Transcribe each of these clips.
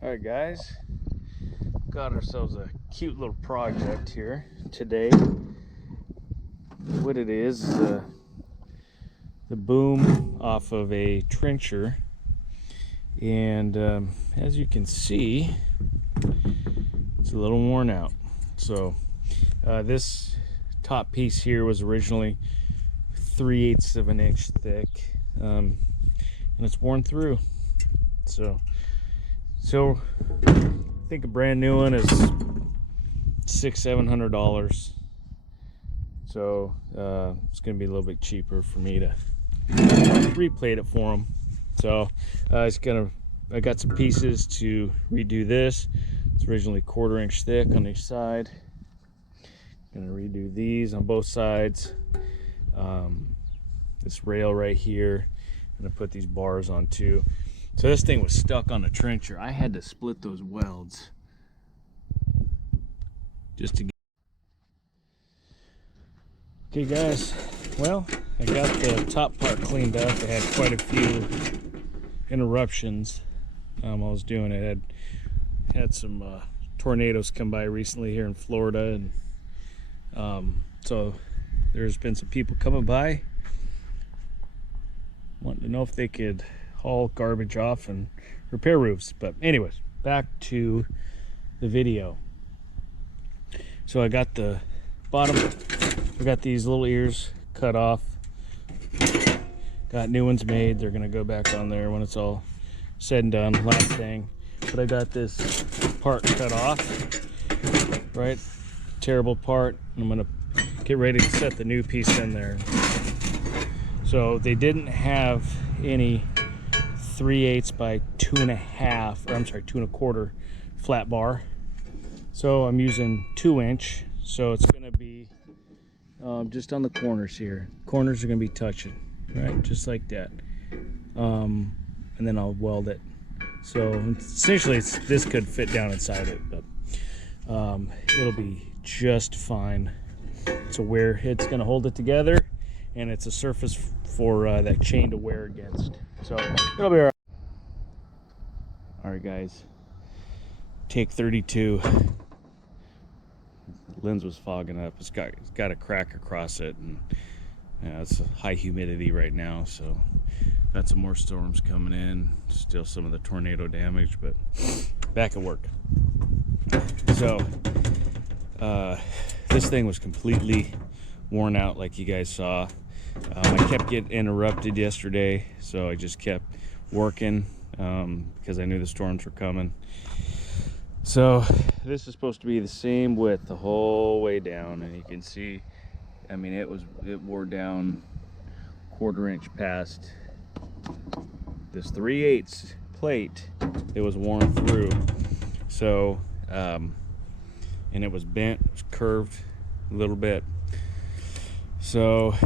All right, guys, got ourselves a cute little project here today. What it is the boom off of a trencher, and as you can see, it's a little worn out. So this top piece here was originally 3/8 of an inch thick, and it's worn through. So I think a brand new one is $600-700. So it's gonna be a little bit cheaper for me to replate it for them. So I got some pieces to redo this. It's originally 1/4 inch thick on each side. Gonna redo these on both sides. This rail right here, I'm gonna put these bars on too. So this thing was stuck on a trencher. I had to split those welds just to get. Okay guys, well, I got the top part cleaned up. I had quite a few interruptions I was doing it. Had some tornadoes come by recently here in Florida, and so there's been some people coming by wanting to know if they could haul garbage off and repair roofs. But anyways, back to the video. So I got the bottom, I got these little ears cut off, got new ones made. They're gonna go back on there when it's all said and done. Last thing, but I got this part cut off, right? Terrible part. I'm gonna get ready to set the new piece in there. So they didn't have any 3/8 by 2.5, or I'm sorry, 2 1/4 flat bar. So I'm using 2 inch. So it's gonna be just on the corners here. Corners are gonna be touching, right? Just like that. And then I'll weld it. So essentially this could fit down inside it, but it'll be just fine. It's gonna hold it together, and it's a surface for that chain to wear against. So it'll be all right. All right, guys. Take 32. Lens was fogging up. It's got a crack across it, and it's high humidity right now. So got some more storms coming in. Still some of the tornado damage, but back at work. So this thing was completely worn out, like you guys saw. I kept getting interrupted yesterday, so I just kept working because I knew the storms were coming. So this is supposed to be the same width the whole way down, and you can see, I mean, it wore down 1/4 inch past this 3/8 plate. It was worn through. So and it was bent, it was curved a little bit. So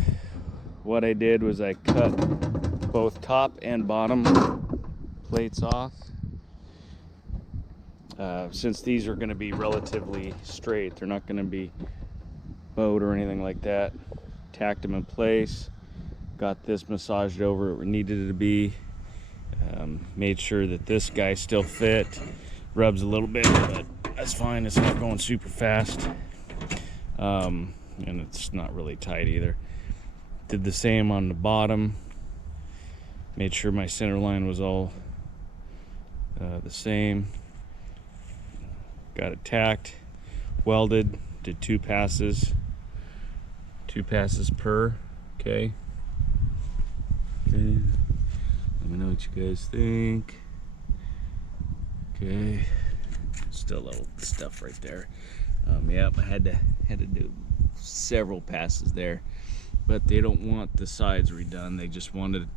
what I did was I cut both top and bottom plates off. Since these are going to be relatively straight, they're not going to be bowed or anything like that. Tacked them in place, got this massaged over where it needed it to be. Made sure that this guy still fit. Rubs a little bit, but that's fine. It's not going super fast, and it's not really tight either. Did the same on the bottom. Made sure my center line was all the same. Got it tacked, welded, did 2 passes. 2 passes per. Okay. Let me know what you guys think. Okay. Still a little stuff right there. Yep, I had to do several passes there, but they don't want the sides redone. They just wanted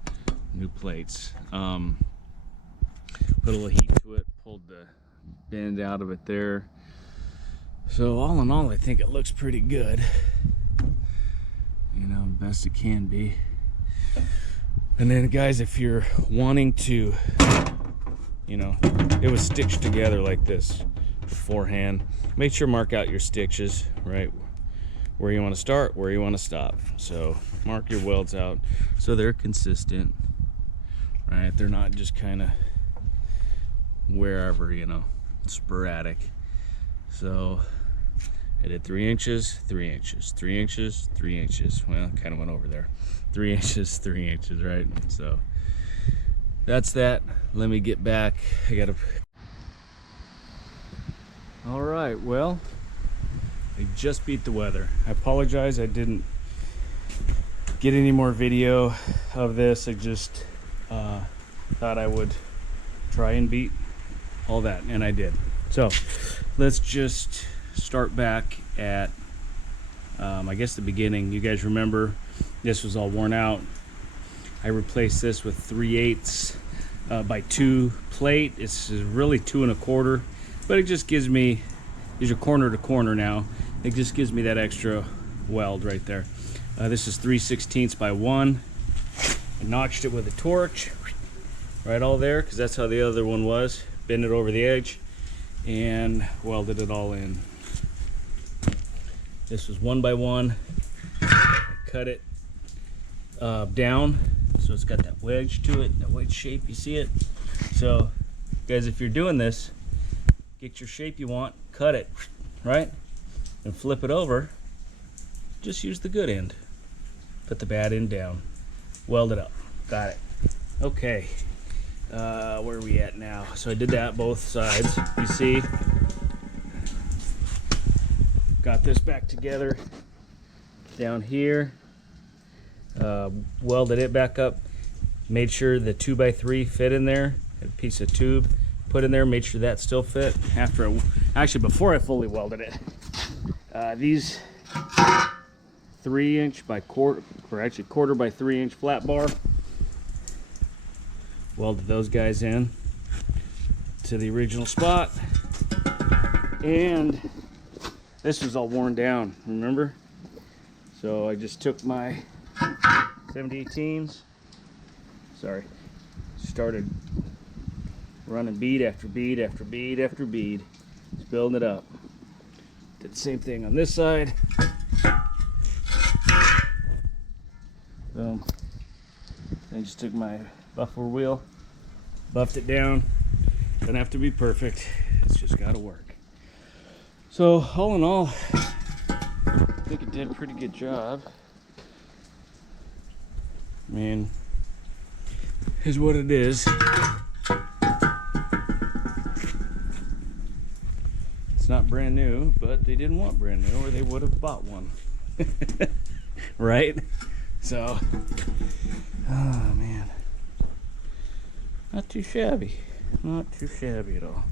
new plates. Put a little heat to it, pulled the bend out of it there. So all in all, I think it looks pretty good. You know, best it can be. And then guys, if you're wanting to, you know, it was stitched together like this beforehand. Make sure mark out your stitches, right? Where you want to start, where you want to stop. So mark your welds out so they're consistent, right? They're not just kind of wherever, you know, sporadic. So I did 3 inches, 3 inches, 3 inches, 3 inches. Well, kind of went over there. 3 inches, 3 inches, right? So that's that. Let me get back. I gotta. All right, well, I just beat the weather. I apologize, I didn't get any more video of this. I just thought I would try and beat all that, and I did. So let's just start back at I guess the beginning. You guys remember this was all worn out. I replaced this with 3/8 by 2 plate. It's really 2 1/4, but it just gives me, these are corner to corner now, it just gives me that extra weld right there. This is 3/16 by 1. I notched it with a torch right all there, because that's how the other one was. Bend it over the edge and welded it all in. This was 1 by 1. I cut it down so it's got that wedge to it, that wedge shape, you see it? So guys, if you're doing this, get your shape you want, cut it, right? And flip it over. Just use the good end. Put the bad end down. Weld it up. Got it. Okay. Where are we at now? So I did that both sides. You see? Got this back together down here. Welded it back up. Made sure the 2 by 3 fit in there. Had a piece of tube put in there. Made sure that still fit. Actually, before I fully welded it. These 3" by quarter, or actually 1/4 by 3" flat bar. Welded those guys in to the original spot. And this was all worn down, remember? So I just took my 7018s, started running bead after bead after bead after bead, just building it up. Did the same thing on this side. Boom. I just took my buffer wheel, buffed it down. Doesn't have to be perfect, it's just gotta work. So all in all, I think it did a pretty good job. I mean, is what it is. It's not brand new, but they didn't want brand new or they would have bought one. Right? So, oh man, not too shabby, not too shabby at all.